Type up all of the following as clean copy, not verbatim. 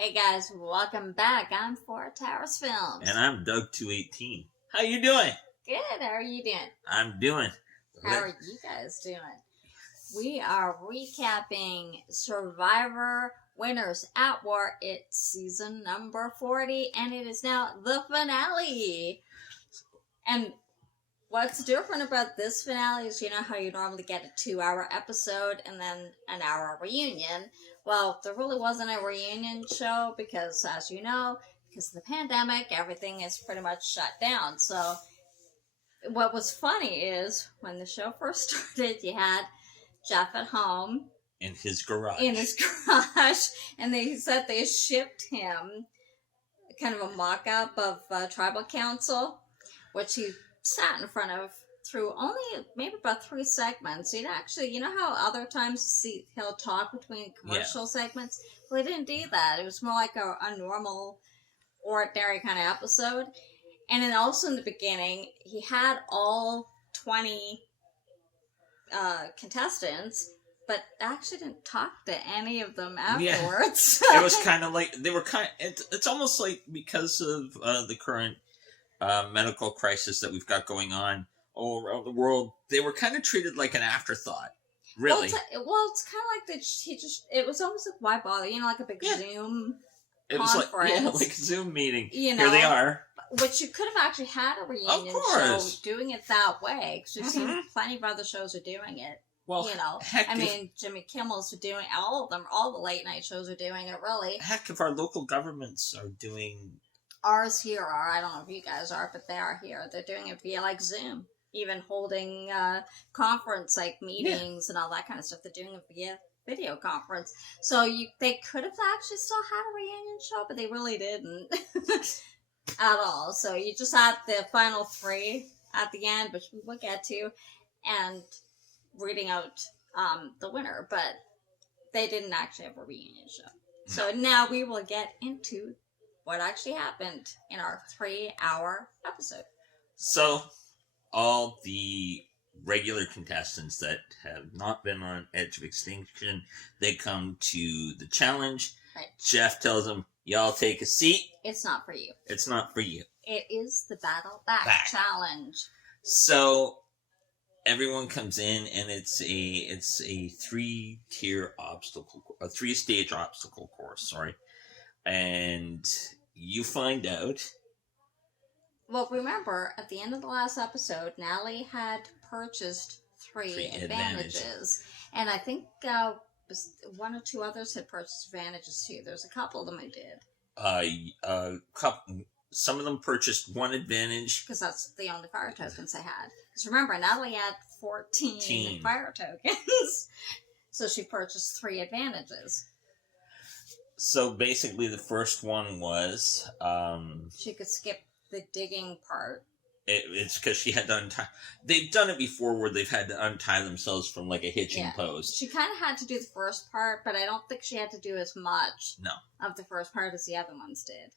Hey guys, welcome back. I'm Four Towers Films. And I'm Doug218. How you doing? Good. How are you doing? I'm doing. How are you guys doing? We are recapping Survivor Winners at War. It's season number 40, and it is now the finale. And what's different about this finale is, you know how you normally get a 2-hour episode and then an hour reunion. Well, there really wasn't a reunion show because, as you know, because of the pandemic, everything is pretty much shut down. So what was funny is when the show first started, you had Jeff at home. In his garage. And they said they shipped him kind of a mock-up of Tribal Council, which he sat in front of through only maybe about 3 segments. You'd actually, you know how other times he'll talk between commercial segments? Well, he didn't do that. It was more like a normal, ordinary kind of episode. And then also in the beginning, he had all 20 contestants, but actually didn't talk to any of them afterwards. Yeah. It was kind of like, they were it's almost like because of the current medical crisis that we've got going on all around the world, they were kind of treated like an afterthought. Really? Well, it's kind of like that. It was almost like, why bother? You know, like a big Zoom it conference. Was like a Zoom meeting. You know, here they are. Which you could have actually had a reunion show doing it that way, because we've seen plenty of other shows are doing it. Well, you know, I mean, Jimmy Kimmel's doing all of them. All the late night shows are doing it. Really, heck, if our local governments are doing ours here are. I don't know if you guys are, but they are here. They're doing it via like Zoom, even holding conference like meetings and all that kind of stuff. They're doing it via video conference. So they could have actually still had a reunion show, but they really didn't at all. So you just had the final 3 at the end, which we will get to, and reading out the winner, but they didn't actually have a reunion show. So now we will get into what actually happened in our 3-hour episode. So, all the regular contestants that have not been on Edge of Extinction, they come to the challenge. Right. Jeff tells them, y'all take a seat. It's not for you. It's not for you. It is the Battle Back Challenge. So, everyone comes in, and it's a 3-tier obstacle, a 3-stage obstacle course, sorry. And you find out. Well, remember, at the end of the last episode, Natalie had purchased 3 advantages. And I think 1 or 2 others had purchased advantages too. There's a couple of them who did. Some of them purchased 1 advantage. Because that's the only fire tokens they had. Because remember, Natalie had 14 fire tokens. So she purchased 3 advantages. So basically the first one was... she could skip the digging part. It's because she had to untie... They've done it before where they've had to untie themselves from like a hitching post. She kind of had to do the first part, but I don't think she had to do as much of the first part as the other ones did.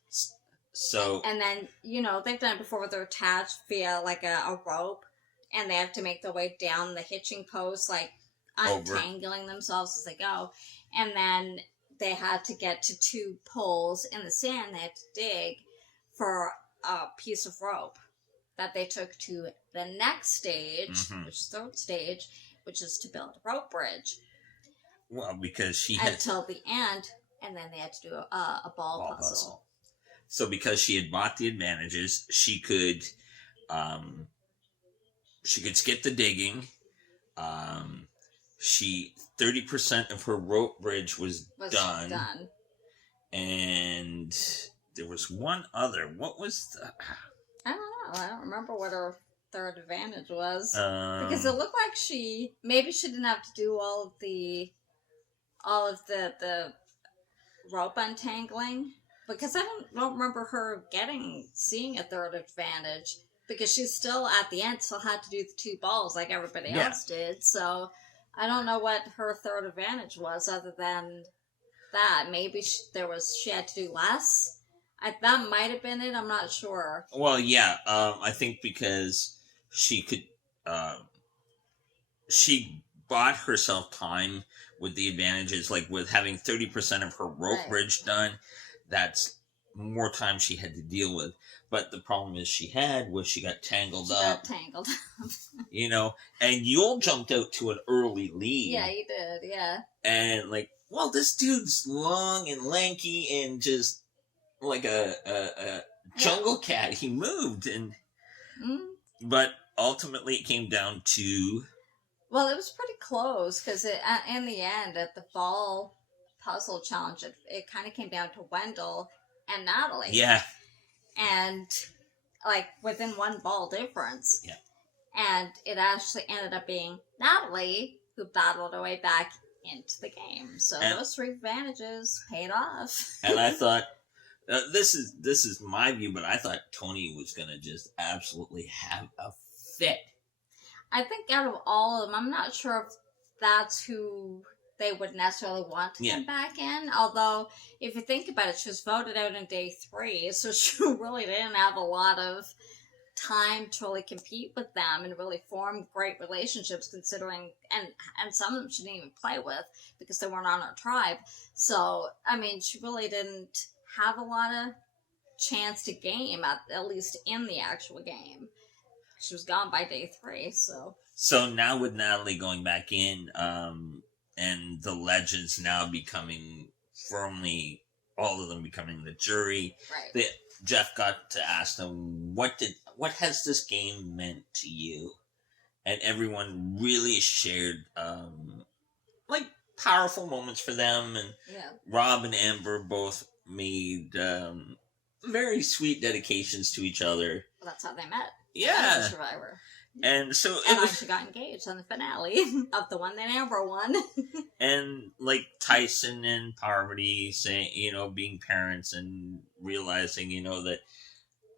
So... And then, you know, they've done it before where they're attached via like a rope, and they have to make their way down the hitching post, like untangling themselves as they go. And then they had to get to 2 poles in the sand they had to dig for a piece of rope that they took to the next stage, which is the 3rd stage, which is to build a rope bridge. Well, because she had... Until the end, and then they had to do a ball puzzle. So because she had bought the advantages, she could skip the digging. 30% of her rope bridge was done. And there was one other. What was the... I don't know. I don't remember what her 3rd advantage was. Because it looked like she didn't have to do all of the rope untangling. Because I don't remember her seeing a 3rd advantage. Because she still, at the end, still had to do the 2 balls like everybody else did. So I don't know what her 3rd advantage was other than that. Maybe she had to do less. That might have been it. I'm not sure. Well, yeah. I think because she could... she bought herself time with the advantages, like with having 30% of her rope bridge done. that's more time she had to deal with. But the problem is she got tangled She up, got tangled. you know, and Yule jumped out to an early lead. Yeah, he did. Yeah. And like, well, this dude's long and lanky and just like a jungle cat. He moved, and but ultimately it came down to. Well, it was pretty close because in the end, at the fall puzzle challenge, it kind of came down to Wendell and Natalie. Yeah. And like within one ball difference. Yeah. And it actually ended up being Natalie who battled her way back into the game. So those 3 advantages paid off. And I thought, this is my view, but I thought Tony was gonna just absolutely have a fit. I think out of all of them, I'm not sure if that's who they would necessarily want to come back in. Although, if you think about it, she was voted out in day 3, so she really didn't have a lot of time to really compete with them and really form great relationships, considering, and some of them she didn't even play with because they weren't on her tribe. So, I mean, she really didn't have a lot of chance to game, at least in the actual game. She was gone by day 3, so. So now with Natalie going back in, and the legends now becoming firmly, all of them becoming the jury. Right. Jeff got to ask them, what has this game meant to you? And everyone really shared, like, powerful moments for them. And Rob and Amber both made very sweet dedications to each other. Well, that's how they met. Yeah. Survivor. And so actually got engaged on the finale of the one that Amber won. And like Tyson and Parvati saying, being parents and realizing, that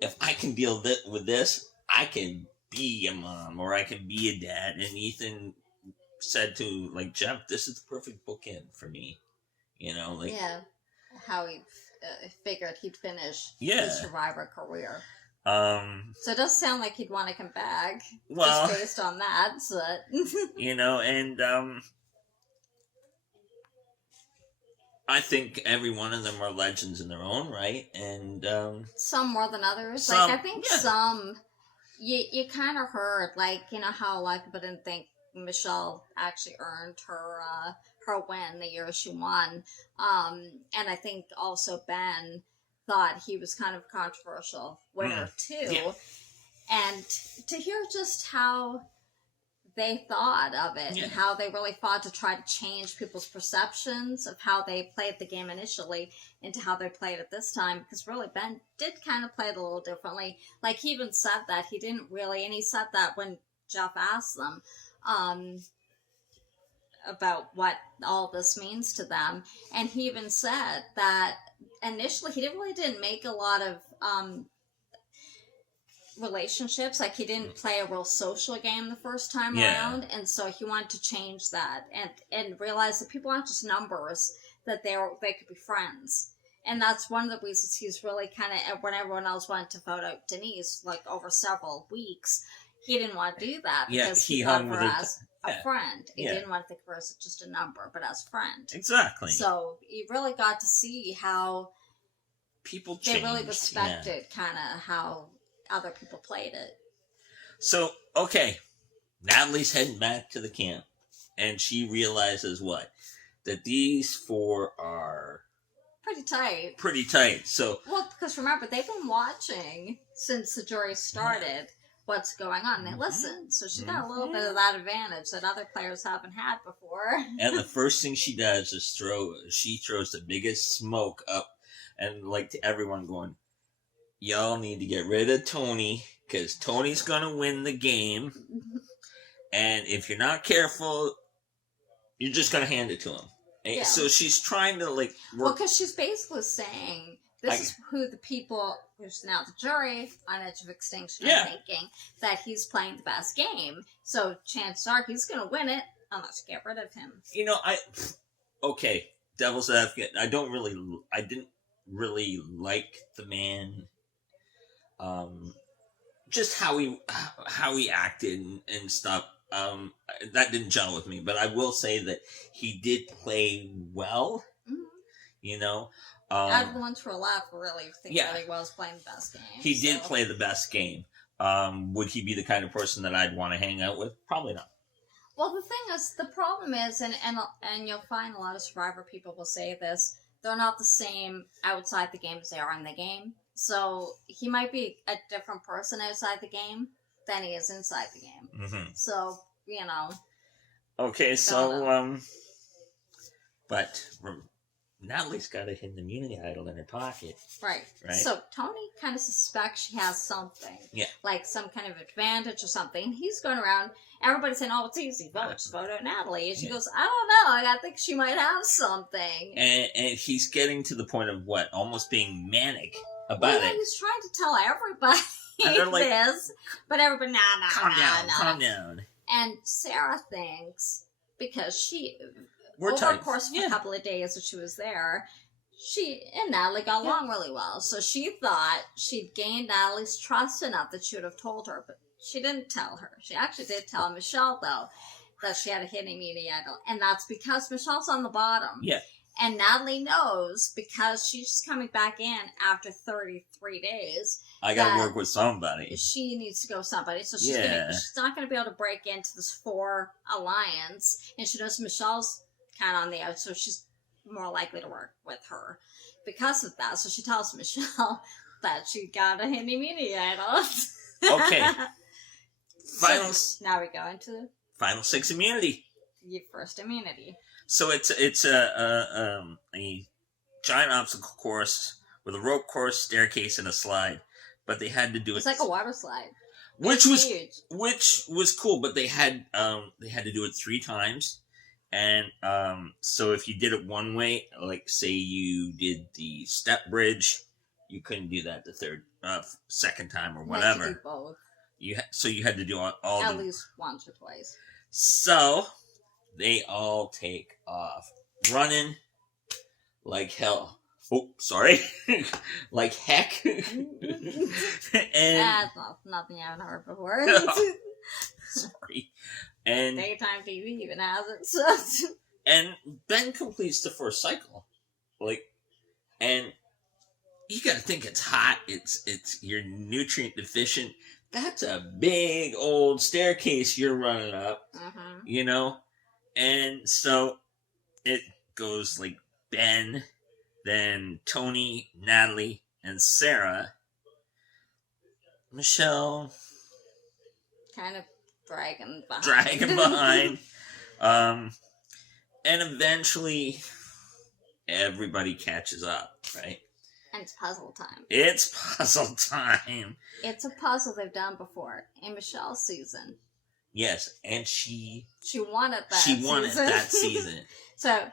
if I can deal with this, I can be a mom or I can be a dad. And Ethan said to like Jeff, "This is the perfect bookend for me." How he figured he'd finish his Survivor career. So it does sound like he'd want to come back. Well, just based on that, so. And I think every one of them are legends in their own right, and some more than others. Like I think some you kind of heard, like how a lot of people didn't think Michelle actually earned her win the year she won, and I think also Ben thought he was kind of a controversial winner too, and to hear just how they thought of it and how they really fought to try to change people's perceptions of how they played the game initially into how they played it this time, because really Ben did kind of play it a little differently. Like he even said that he didn't really, and he said that when Jeff asked them about what all this means to them, and he even said that initially he didn't make a lot of relationships. Like he didn't play a real social game the first time around, and so he wanted to change that and realize that people aren't just numbers, that they could be friends. And that's one of the reasons he's really kind of, when everyone else wanted to vote out Denise like over several weeks, he didn't want to do that because he thought of her as a friend. He didn't want to think of her as just a number, but as a friend. Exactly. So you really got to see how people changed. They really respected kind of how other people played it. So, okay, Natalie's heading back to the camp, and she realizes what? That these 4 are pretty tight. So, well, because remember, they've been watching since the jury started what's going on. They listened, so she got a little bit of that advantage that other players haven't had before. And the first thing she does is she throws the biggest smoke up, and like to everyone going, y'all need to get rid of Tony, because Tony's gonna win the game, and if you're not careful, you're just gonna hand it to him. And so she's trying to like work. Well, because she's basically saying this is who the people, who's now the jury on Edge of Extinction, are thinking that he's playing the best game. So chances are he's gonna win it unless you get rid of him. Okay, devil's advocate. I didn't really like the man. Just how he acted and stuff. That didn't gel with me, but I will say that he did play well. You know, Out of the ones who were left, really think Yeah. that he was playing the best game. he did play the best game. Would he be the kind of person that I'd want to hang out with? Probably not. Well, the thing is, the problem is, and you'll find a lot of Survivor people will say this, they're not the same outside the game as they are in the game. So he might be a different person outside the game than he is inside the game. Mm-hmm. So, you know. Okay, so, but Natalie's got a hidden immunity idol in her pocket. Right. So Tony kind of suspects she has something. Yeah. Like some kind of advantage or something. He's going around, everybody's saying, oh, it's easy, vote, just vote out Natalie. And she goes, I don't know, I think she might have something. And he's getting to the point of what? Almost being manic about it. He's trying to tell everybody And they're like, this, but everybody, calm down. And Sarah thinks, because she, We're over tight. the course of a couple of days that she was there, she and Natalie got along really well. So she thought she'd gained Natalie's trust enough that she would have told her, but she didn't tell her. She actually did tell Michelle, though, that she had a hidden immunity idol. And that's because Michelle's on the bottom. Yeah. And Natalie knows, because she's just coming back in after 33 days. I gotta work with somebody. She needs to go with somebody. So she's not going to be able to break into this 4 alliance. And she knows Michelle's kind of on the outs, so she's more likely to work with her because of that. So she tells Michelle that she got a hidden immunity idol. Okay. Now we go into Final 6 immunity. your first immunity. So it's a giant obstacle course with a rope course, staircase, and a slide. But they had to do it. It's like a water slide. Which huge. Which was cool, but they had to do it 3 times. And so if you did it one way, like say you did the step bridge, you couldn't do that the second time or whatever. You had to do both. You had to do all at least once or twice. So they all take off running like hell. Oh, sorry, like heck. And that's nothing I haven't heard before. Sorry. And daytime TV even has it. So. And Ben completes the first cycle, and you gotta think it's hot. It's you're nutrient deficient. That's a big old staircase you're running up, you know, and so it goes like Ben, then Tony, Natalie, and Sarah. Michelle, kind of dragging behind. And eventually everybody catches up, right? And it's puzzle time. It's puzzle time. It's a puzzle they've done before in Michelle's season. Yes, and she wanted that season. So,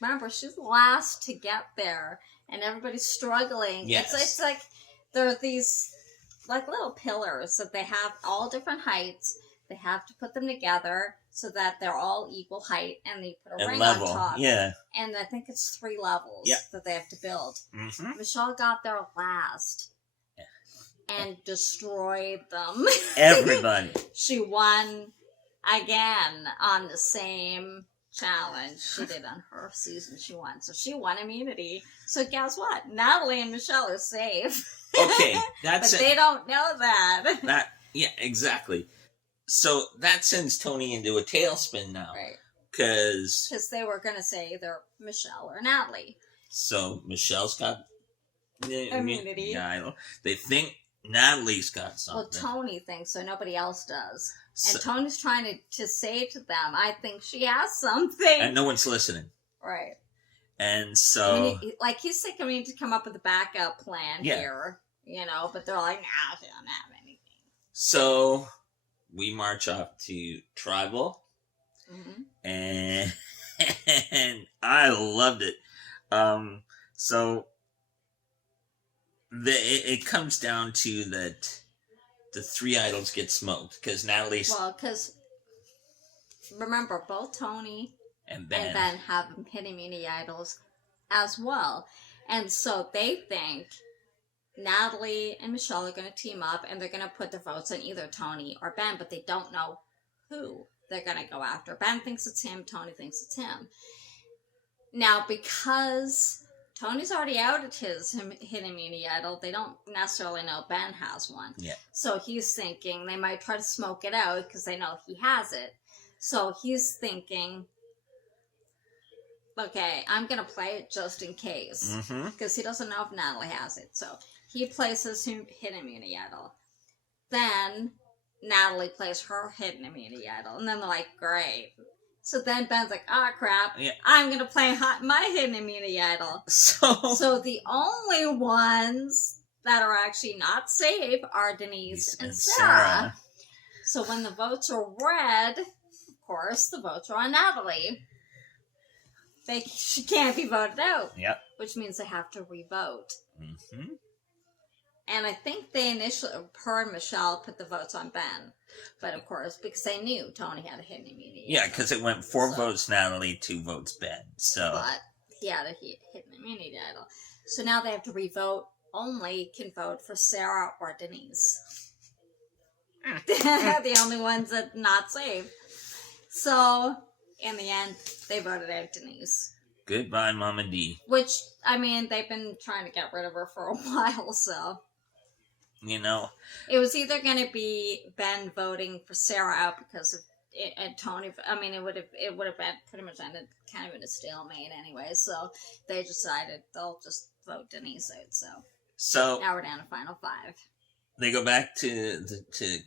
remember, she's last to get there, and everybody's struggling. Yes. It's like there are these like little pillars that they have all different heights. They have to put them together so that they're all equal height, and they put a ring on top. Yeah. And I think it's 3 levels that they have to build. Mm-hmm. Michelle got there last and destroyed them. Everybody. She won again on the same challenge she did on her season. She won. So she won immunity. So guess what? Natalie and Michelle are safe. Okay. But they don't know that. Yeah, exactly. So that sends Tony into a tailspin now. Right. Because they were going to say they're Michelle or Natalie. So Michelle's got immunity. Yeah, I know. They think Natalie's got something. Well, Tony thinks so. Nobody else does. And Tony's trying to say to them, I think she has something. And no one's listening. Right. And so... he's thinking we need to come up with a backup plan here. You know, but they're like, nah, she don't have anything. So... we march off to Tribal, and I loved it. So it comes down to that the 3 idols get smoked because Natalie's. Well, because remember, both Tony and Ben have hidden immunity idols as well, and so they think Natalie and Michelle are going to team up, and they're going to put their votes on either Tony or Ben, but they don't know who they're going to go after. Ben thinks it's him, Tony thinks it's him. Now, because Tony's already outed his hidden immunity idol. They don't necessarily know Ben has one. Yeah. So he's thinking they might try to smoke it out because they know he has it. So he's thinking, okay, I'm going to play it just in case. Because he doesn't know if Natalie has it. So he plays his hidden immunity idol. Then Natalie plays her hidden immunity idol. And then they're like, great. So then Ben's like, crap. Yeah. I'm going to play my hidden immunity idol. So the only ones that are actually not safe are Denise and Sarah. So when the votes are red, of course, the votes are on Natalie. She can't be voted out. Yep. Which means they have to re-vote. And I think they initially, her and Michelle put the votes on Ben. But of course, because they knew Tony had a hidden immunity. Yeah, because it went 4 votes Natalie, 2 votes Ben. So. But he had a hidden immunity idol. So now they have to re-vote. Only can vote for Sarah or Denise. The only ones that not safe. So, in the end, they voted out Denise. Goodbye, Mama D. Which, I mean, they've been trying to get rid of her for a while, so. You know. It was either going to be Ben voting for Sarah out because of it, and Tony. I mean, it would have been pretty much ended kind of in a stalemate anyway. So they decided they'll just vote Denise out. So now we're down to final 5. They go back to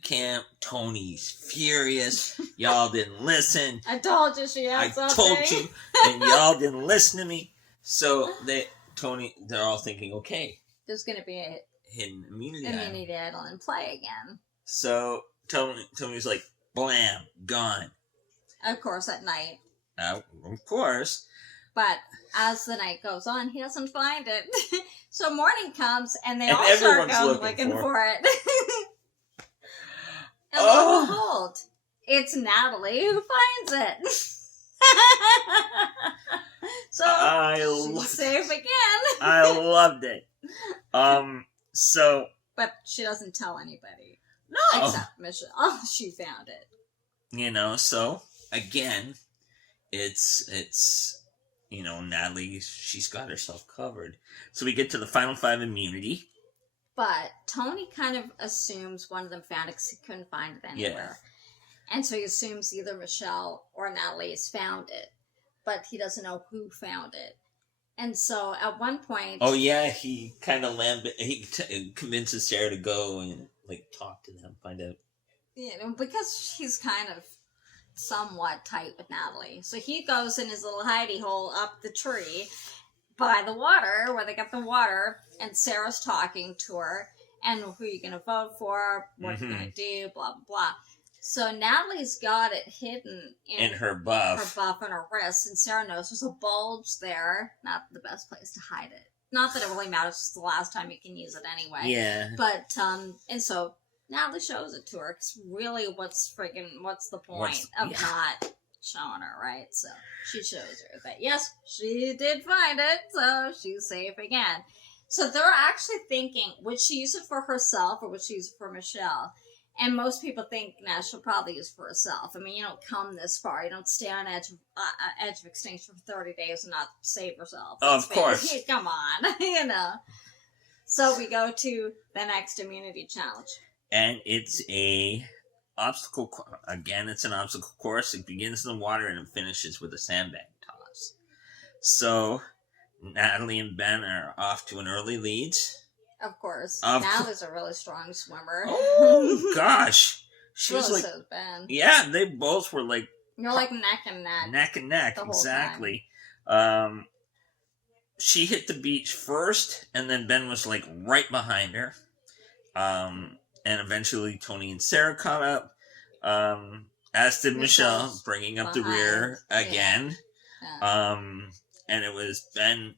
camp. Tony's furious. Y'all didn't listen. I told you she had something. I told you, and y'all didn't listen to me. So they're all thinking, okay, there's going to be a hidden immunity idol in play again. So Tony's like, blam, gone. Of course, at night. Of course. But as the night goes on, he doesn't find it. So morning comes, and they all start going looking for it. And lo and behold, it's Natalie who finds it. So she's safe again. I loved it. But she doesn't tell anybody. No. Except Michelle. She found it. You know, so again, it's Natalie, she's got herself covered. So we get to the final 5 immunity. But Tony kind of assumes one of them found it because he couldn't find it anywhere. Yeah. And so he assumes either Michelle or Natalie has found it. But he doesn't know who found it. And so at one point... Oh, yeah, he kind of convinces Sarah to go and, talk to them, find out. Because he's kind of somewhat tight with Natalie. So he goes in his little hidey hole up the tree by the water, where they got the water, and Sarah's talking to her, and who are you going to vote for, what are you going to do, blah, blah, blah. So Natalie's got it hidden in her buff. Her buff and her wrist, and Sarah knows there's a bulge there. Not the best place to hide it. Not that it really matters, it's the last time you can use it anyway. Yeah. But, and so Natalie shows it to her, because really what's the point of not showing her, right? So she shows her that, yes, she did find it, so she's safe again. So they're actually thinking, would she use it for herself, or would she use it for Michelle? And most people think, she'll probably use it for herself. I mean, you don't come this far. You don't stay on edge of extinction for 30 days and not save yourself. Of course. Come on, So we go to the next immunity challenge. And it's a obstacle. Again, it's an obstacle course. It begins in the water and it finishes with a sandbag toss. So Natalie and Ben are off to an early lead. Of course. Natalie's a really strong swimmer. Oh gosh, she was like, so Ben. Yeah, they both were like. You're like neck and neck. Neck and neck, exactly. She hit the beach first, and then Ben was like right behind her. And eventually Tony and Sarah caught up, as did Michelle, bringing up the rear again. Yeah. And it was Ben,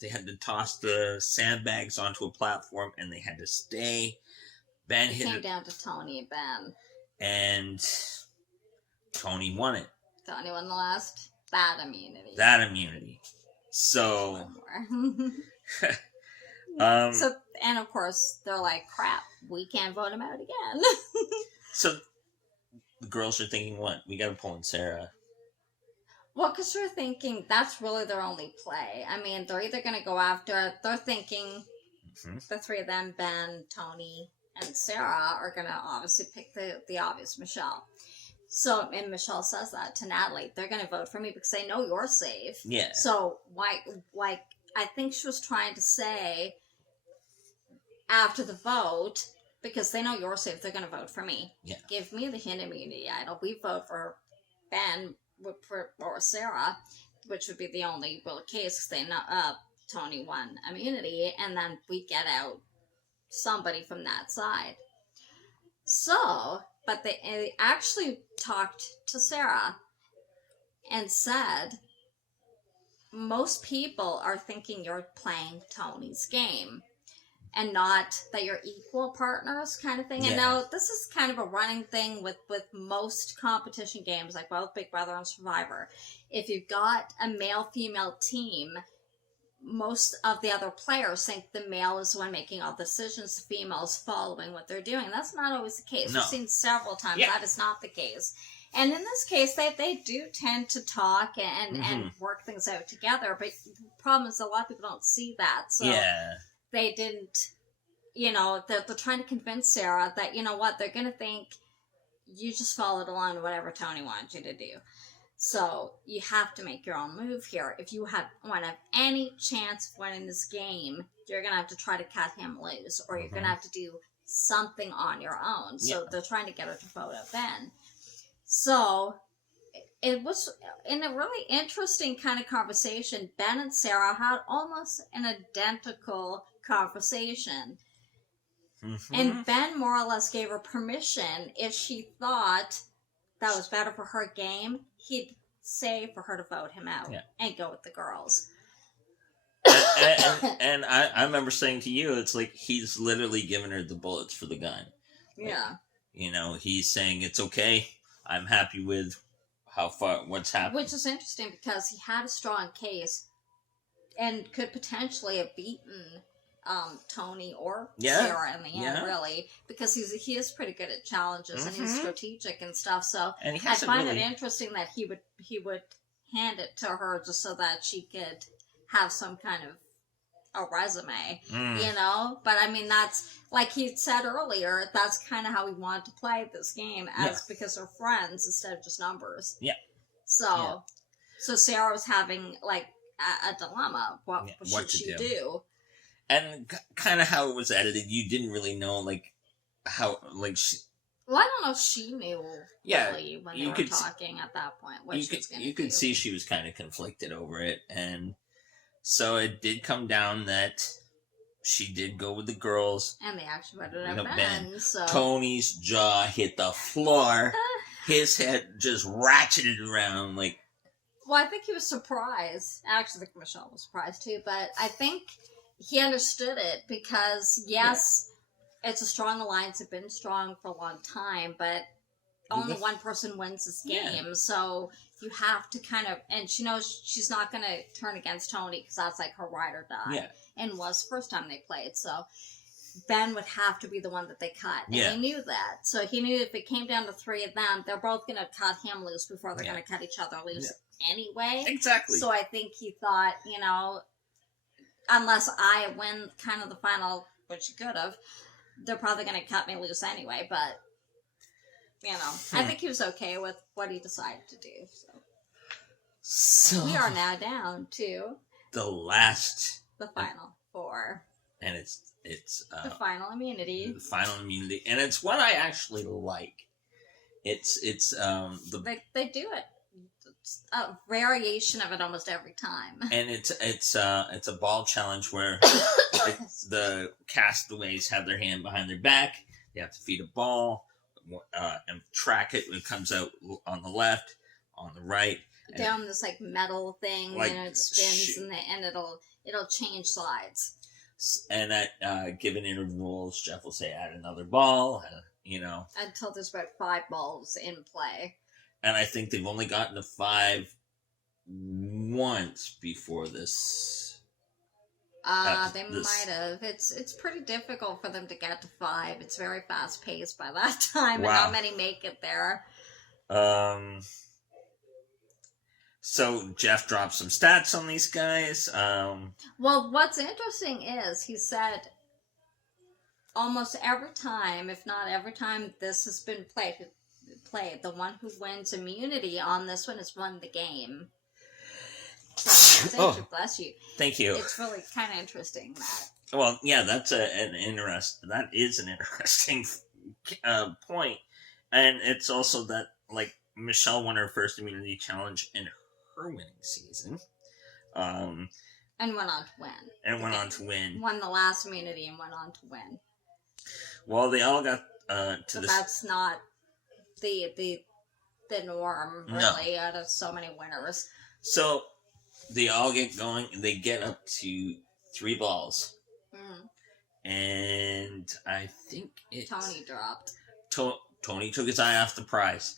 they had to toss the sandbags onto a platform, and they had to stay. Ben hit it. It came down to Tony and Ben. And Tony won it. Tony won the last. That immunity. So... One more. And of course, they're like, crap, we can't vote him out again. So, the girls are thinking, what? We gotta pull in Sarah. Well, because you're thinking that's really their only play. I mean, they're either going to go after, they're thinking the three of them, Ben, Tony, and Sarah, are going to obviously pick the obvious Michelle. So, and Michelle says that to Natalie. They're going to vote for me because they know you're safe. Yeah. So, like, I think she was trying to say after the vote, because they know you're safe, they're going to vote for me. Yeah. Give me the hint immunity idol. We vote for Ben or Sarah, which would be the only real case because they know Tony won immunity, and then we get out somebody from that side. So, but they actually talked to Sarah and said, most people are thinking you're playing Tony's game and not that you're equal partners kind of thing. Yeah. And now this is kind of a running thing with most competition games, like both Big Brother and Survivor. If you've got a male-female team, most of the other players think the male is the one making all the decisions, the female is following what they're doing. That's not always the case. No. We've seen several times Yeah. that is not the case. And in this case, they do tend to talk and work things out together. But the problem is a lot of people don't see that. So Yeah. they didn't, they're trying to convince Sarah that, you know what, they're going to think you just followed along to whatever Tony wanted you to do. So you have to make your own move here. If you want to have any chance of winning this game, you're going to have to try to cut him loose, or you're going to have to do something on your own. So they're trying to get her to vote out Ben. So it was in a really interesting kind of conversation. Ben and Sarah had almost an identical conversation. And Ben more or less gave her permission if she thought that was better for her game, he'd say for her to vote him out and go with the girls. And I remember saying to you, it's like he's literally giving her the bullets for the gun. Yeah. He's saying it's okay. I'm happy with what's happened. Which is interesting because he had a strong case and could potentially have beaten Tony or Sarah in the end, really, because he is pretty good at challenges and he's strategic and stuff. So and I find it interesting that he would hand it to her just so that she could have some kind of a resume, But I mean, that's like he said earlier. That's kind of how we wanted to play this game, because they're friends instead of just numbers. Yeah. So Sarah was having like a dilemma. What should she do? And kind of how it was edited, you didn't really know, like, how, like, well, I don't know if she knew really when they were talking at that point what she was going to do. You could see she was kind of conflicted over it, and so it did come down that she did go with the girls. And they actually voted out Ben, so... Tony's jaw hit the floor. His head just ratcheted around, like... Well, I think he was surprised. Actually, I think Michelle was surprised, too, but I think... he understood it because, it's a strong alliance. It's been strong for a long time, but only one person wins this game. So you have to kind of, and she knows she's not going to turn against Tony because that's like her ride or die. Yeah. And was the first time they played. So Ben would have to be the one that they cut. And he knew that. So he knew if it came down to three of them, they're both going to cut him loose before they're going to cut each other loose anyway. Exactly. So I think he thought, unless I win kind of the final, which he could have, they're probably going to cut me loose anyway, but, I think he was okay with what he decided to do. So we are now down to the final four. And it's the final immunity. The final immunity. And it's what I actually like. They do it. A variation of it almost every time. And it's a ball challenge where the castaways have their hand behind their back. They have to feed a ball and track it. It comes out on the left, on the right. Down this like metal thing, and it spins, and it'll change slides. And at given intervals, Jeff will say, "Add another ball," until there's about 5 balls in play. And I think they've only gotten to 5 once before this. They might have. It's pretty difficult for them to get to 5. It's very fast paced by that time, and not many make it there. So Jeff dropped some stats on these guys. Well, what's interesting is he said almost every time, if not every time this has been played, the one who wins immunity on this one has won the game. So, bless you. Thank you. It's really kind of interesting that. Well, yeah, that is an interesting point, and it's also that like Michelle won her first immunity challenge in her winning season, and went on to win. And went on to win. Won the last immunity and went on to win. Well, they all got to this. That's not the norm, really, out of so many winners. So they all get going. They get up to 3 balls. And I think Tony dropped. Tony took his eye off the prize.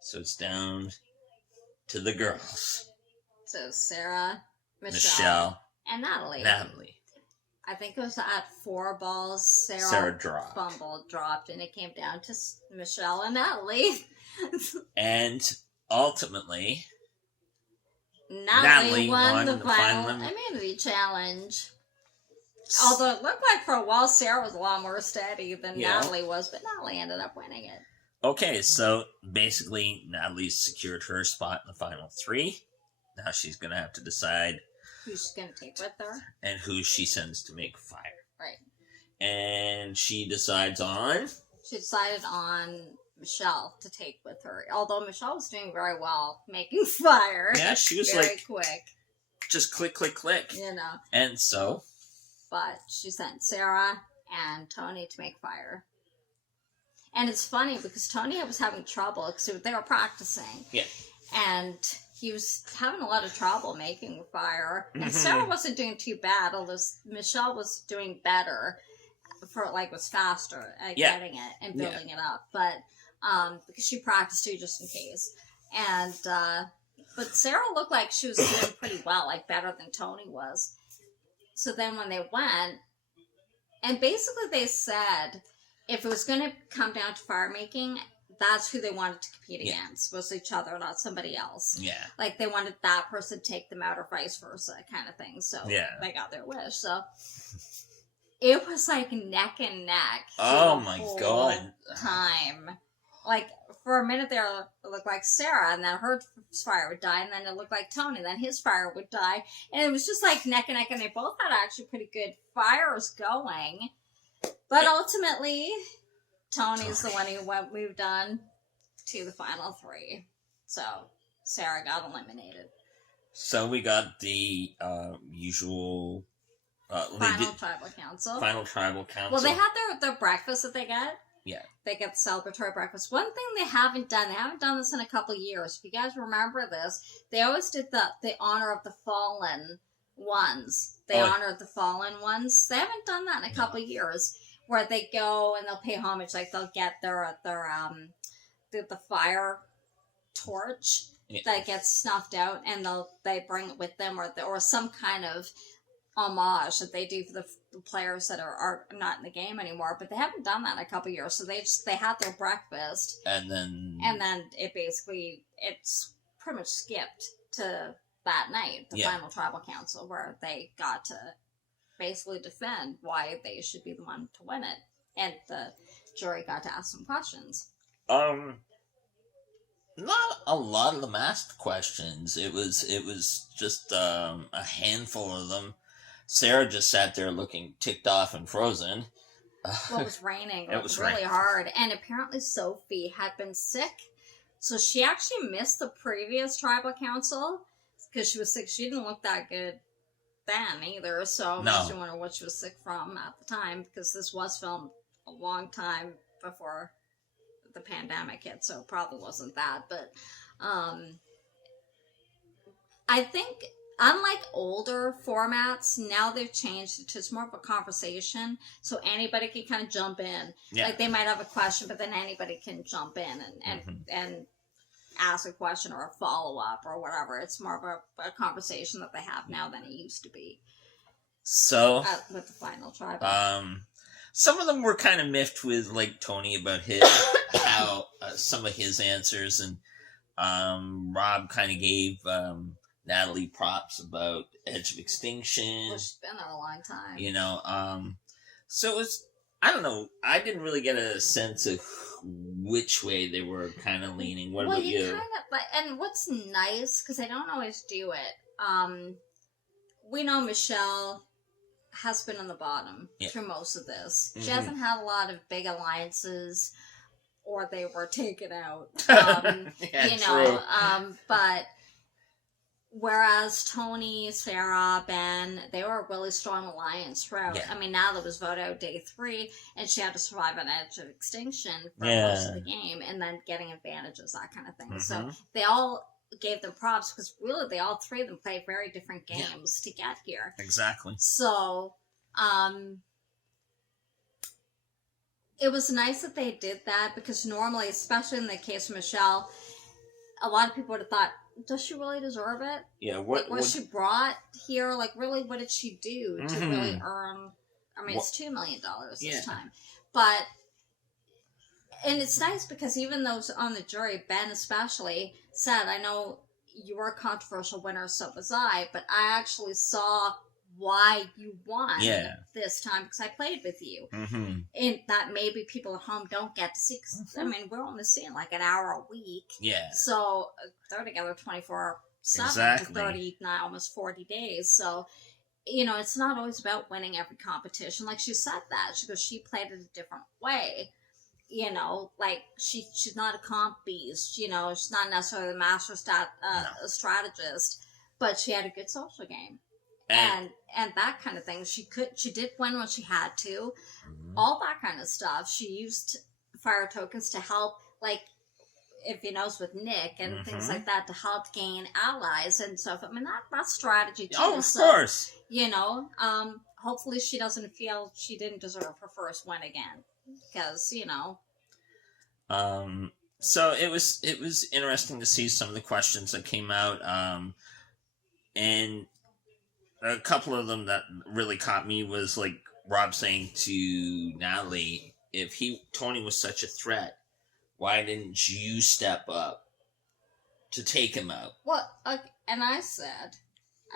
So it's down to the girls. So Sarah, Michelle, and Natalie. I think it was at 4 balls. Sarah dropped, and it came down to Michelle and Natalie. And ultimately, Natalie won the final immunity challenge. Although it looked like for a while Sarah was a lot more steady than Natalie was, but Natalie ended up winning it. Okay, so basically Natalie's secured her spot in the final 3. Now she's going to have to decide who she's going to take with her. And who she sends to make fire. Right. And she decided on Michelle to take with her. Although Michelle was doing very well making fire. Yeah, she was very quick. Just click, click, click. You know. And so... But she sent Sarah and Tony to make fire. And it's funny because Tony was having trouble because they were practicing. Yeah. And he was having a lot of trouble making fire. And Sarah wasn't doing too bad, although Michelle was doing better. Was faster at getting it and building it up. But because she practiced too just in case. And but Sarah looked like she was doing pretty well, like better than Tony was. So then when they went, and basically they said if it was going to come down to fire making, that's who they wanted to compete against, was each other, not somebody else. Yeah. Like they wanted that person to take them out or vice versa kind of thing. So they got their wish. So it was like neck and neck. Oh my God. Time. Like for a minute there, it looked like Sarah, and then her fire would die, and then it looked like Tony, then his fire would die, and it was just like neck and neck, and they both had actually pretty good fires going, but ultimately, Tony's the one who moved on to the final 3, so Sarah got eliminated. So we got the usual Final Tribal Council. Well, they had their breakfast that they get. Yeah. They get the celebratory breakfast. One thing they haven't done this in a couple of years. If you guys remember this, they always did the honor of the fallen ones. They honored the fallen ones. They haven't done that in a couple of years, where they go and they'll pay homage. Like they'll get the fire torch that gets snuffed out, and they bring it with them, or some kind of homage that they do for the players that are not in the game anymore, but they haven't done that in a couple years. So they had their breakfast, and then it's pretty much skipped to that night, the final tribal council, where they got to basically defend why they should be the one to win it, and the jury got to ask some questions. Not a lot of them asked questions. It was just a handful of them. Sarah just sat there looking ticked off and frozen. Well, it was raining. It was really hard. And apparently Sophie had been sick. So she actually missed the previous tribal council because she was sick. She didn't look that good then either. So I just wonder what she was sick from at the time, because this was filmed a long time before the pandemic hit. So it probably wasn't that. But I think... unlike older formats, now they've changed it to more of a conversation, so anybody can kind of jump in. Yeah. Like, they might have a question, but then anybody can jump in and ask a question or a follow-up or whatever. It's more of a conversation that they have now than it used to be. So... with the final tribe. Some of them were kind of miffed with, like, Tony about how some of his answers, and Rob kind of gave Natalie props about Edge of Extinction. Well, she's been there a long time. You know, so it was. I don't know. I didn't really get a sense of which way they were kind of leaning. What about you? And what's nice, because I don't always do it. We know Michelle has been on the bottom through most of this. She hasn't had a lot of big alliances, or they were taken out. True. But whereas Tony, Sarah, Ben, they were a really strong alliance throughout. Yeah. I mean, Natalie was voted out day 3, and she had to survive on Edge of Extinction for most of the game, and then getting advantages, that kind of thing. So they all gave them props, because really they all 3 of them played very different games to get here. Exactly. So, it was nice that they did that, because normally, especially in the case of Michelle, a lot of people would have thought, does she really deserve it? Yeah, what she brought here? Like, really, what did she do to really earn? I mean, it's $2 million this time. But, and it's nice because even those on the jury, Ben especially, said, I know you were a controversial winner, so was I, but I actually saw why you won this time, because I played with you. And that maybe people at home don't get to see, because, I mean, we're only seeing like an hour a week. Yeah. So they're together 24/7 for 39, almost 40 days. So, you know, it's not always about winning every competition. Like, she said that. She goes, she played it a different way. You know, like, she's not a comp beast. You know, she's not necessarily the master strategist, but she had a good social game. And that kind of thing. She did win when she had to. All that kind of stuff. She used fire tokens to help, like, if you knows, with Nick and things like that, to help gain allies and stuff. I mean, that's strategy too. Oh, of course. You know, hopefully she doesn't feel she didn't deserve her first win again, because, you know. So it was interesting to see some of the questions that came out. And a couple of them that really caught me was, like, Rob saying to Natalie, if Tony was such a threat, why didn't you step up to take him out? Well, and I said,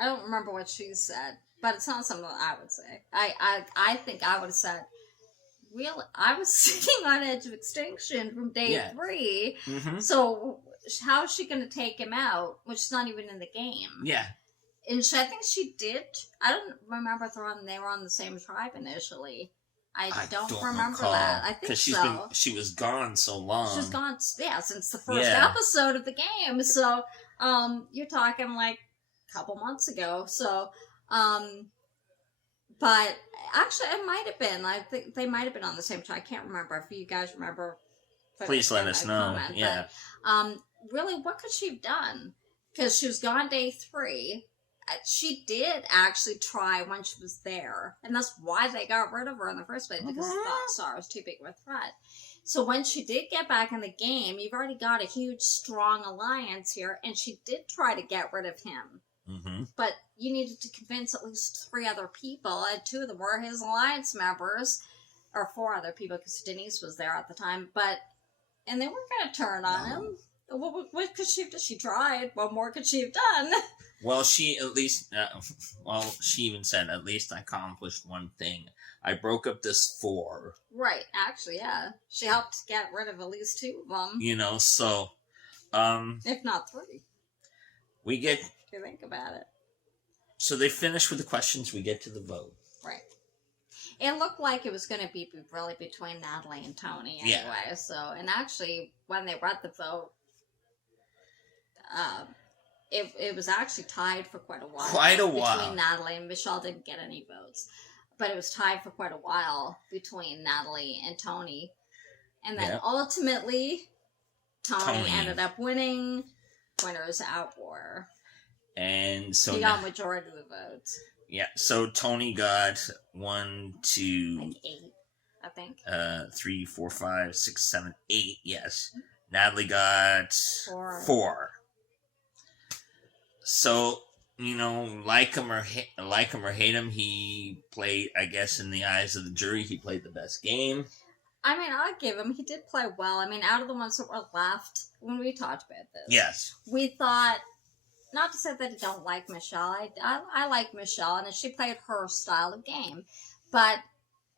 I don't remember what she said, but it's not something that I would say. I think I would have said, really, I was sitting on Edge of Extinction from day 3, so how is she going to take him out, which is not even in the game? Yeah. And I think she did. I don't remember if they were on the same tribe initially. I don't remember recall, that. I think so. She was gone so long. She's gone, since the first episode of the game. So, you're talking like a couple months ago. So, but actually, it might have been. I think they might have been on the same tribe. I can't remember. If you guys remember, please let us know. Comment. But, really, what could she have done? Because she was gone day 3. She did actually try when she was there, and that's why they got rid of her in the first place, because they thought Sarah was too big of a threat. So when she did get back in the game, you've already got a huge, strong alliance here, and she did try to get rid of him. But you needed to convince at least 3 other people, and 2 of them were his alliance members, or 4 other people, because Denise was there at the time, and they weren't going to turn on him. What could she have done? She tried. What more could she have done? Well, she at least, she even said, at least I accomplished one thing. I broke up this 4. Right, actually, yeah. She helped get rid of at least 2 of them. You know, so, if not 3. We get... If you think about it. So they finish with the questions, we get to the vote. Right. It looked like it was going to be really between Natalie and Tony anyway, so, and actually, when they read the vote, it was actually tied for quite a while. Between Natalie and Michelle didn't get any votes. But it was tied for quite a while between Natalie and Tony. And then ultimately, Tony ended up winning. Winners out war. And so... He got majority of the votes. Yeah, so Tony got 1, 2... Like 8, I think. 3, 4, 5, 6, 7, 8, yes. Natalie got 4. So, you know, like him or hate him, he played, I guess, in the eyes of the jury, he played the best game. I mean, I'll give him. He did play well. I mean, out of the ones that were left, when we talked about this, Yes. we thought, not to say that I don't like Michelle. I like Michelle, and she played her style of game. But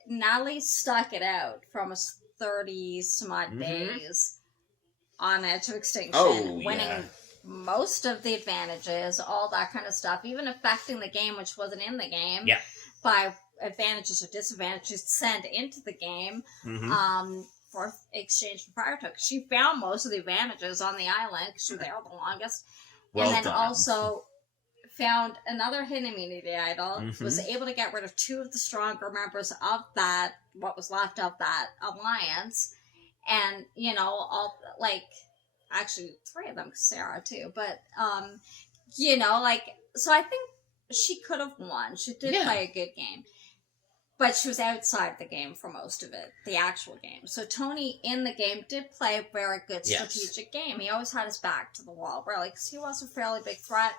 Natalie stuck it out from a 30-some-odd days on Edge of Extinction, winning most of the advantages, all that kind of stuff, even affecting the game, which wasn't in the game, by advantages or disadvantages sent into the game for exchange for fire token. She found most of the advantages on the island because she was there the longest. Well and then done. also found another hidden immunity idol, was able to get rid of 2 of the stronger members of that, what was left of that alliance, and, you know, all, like, actually 3 of them, Sarah too, but, you know, like, so I think she could have won. She did play a good game. But she was outside the game for most of it, the actual game. So Tony, in the game, did play a very good strategic game. He always had his back to the wall, really, because he was a fairly big threat.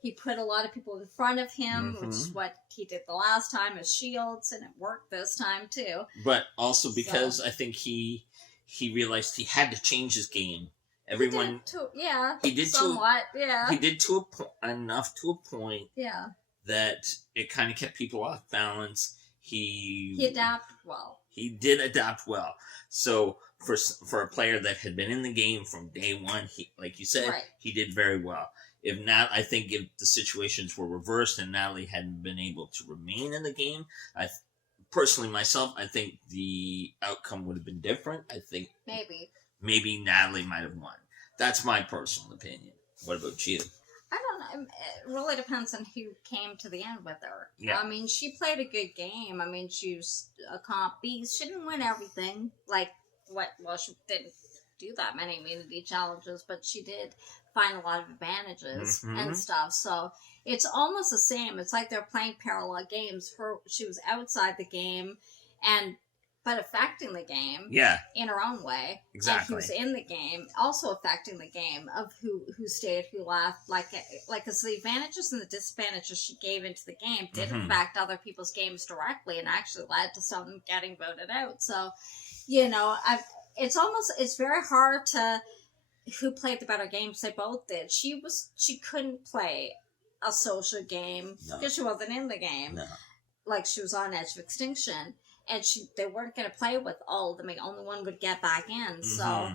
He put a lot of people in front of him, which is what he did the last time as shields, and it worked this time, too. But also because I think he realized he had to change his game. Everyone... He did somewhat, He did enough to a point that it kind of kept people off balance. He adapted well. He did adapt well. So for a player that had been in the game from day one, he, like you said, he did very well. I think if the situations were reversed and Natalie hadn't been able to remain in the game, personally myself, I think the outcome would have been different. I think maybe Natalie might have won. That's my personal opinion. What about you? I don't know. It really depends on who came to the end with her. Yeah. I mean, she played a good game. I mean, she was a comp beast. She didn't win everything. She didn't do that many immunity challenges, but she did find a lot of advantages and stuff. So it's almost the same. It's like they're playing parallel games. She was outside the game, but affecting the game in her own way. Exactly. And who's in the game, also affecting the game of who stayed, who left. Because the advantages and the disadvantages she gave into the game did affect other people's games directly and actually led to some getting voted out. So, you know, it's very hard to who played the better games. They both did. She couldn't play a social game because she wasn't in the game. No. Like, she was on Edge of Extinction. And they weren't going to play with all of them. Only one would get back in. So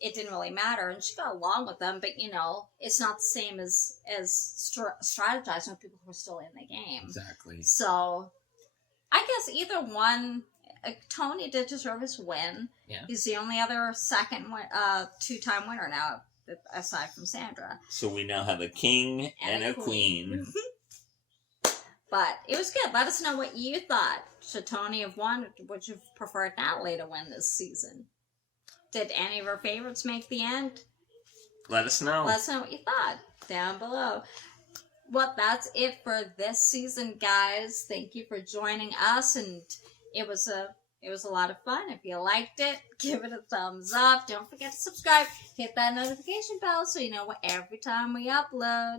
it didn't really matter. And she got along with them. But, you know, it's not the same as strategizing with people who are still in the game. Exactly. So I guess either one, Tony did deserve his win. Yeah. He's the only other two-time winner now, aside from Sandra. So we now have a king and a queen. But it was good. Let us know what you thought. Should Tony have won? Would you have preferred Natalie to win this season? Did any of her favorites make the end? Let us know. Let us know what you thought down below. Well, that's it for this season, guys. Thank you for joining us, and it was a lot of fun. If you liked it, give it a thumbs up. Don't forget to subscribe. Hit that notification bell so you know every time we upload.